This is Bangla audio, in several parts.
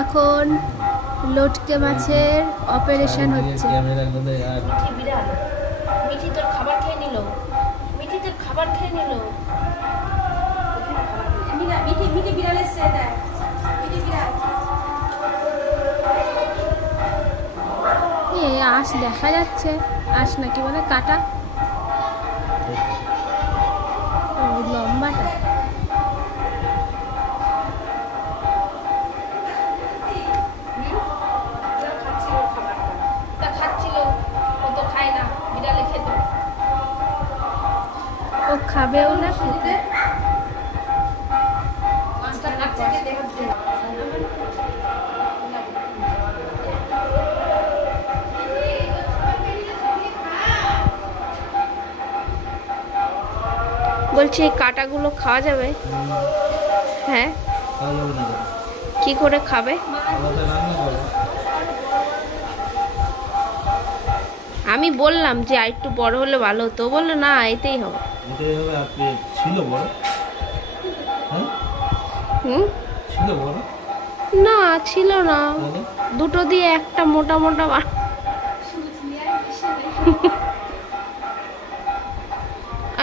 এখন লটকে মাছের অপারেশন হচ্ছে। মিঠি তোর খাবার খেয়ে নিল। মিঠি তোর খাবার খেয়ে নিল। মিঠি মিঠি বিড়াল এসছে। মিঠি বিড়াল। আঁশ দেখা যাচ্ছে। আঁশ নাকি বলে কাটা লম্বাটা। ও খাবেও না খেতে। বলছি এই কাটাগুলো খাওয়া যাবে? হ্যাঁ, কি করে খাবে? আমি বললাম যে আর একটু বড় হলে ভালো হতো, বললো না এতেই হবে। হুম, না ছিল না, দুটো দিয়ে একটা মোটা মোটা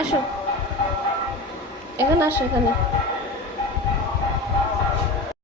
আসো এখানে, আসো এখানে।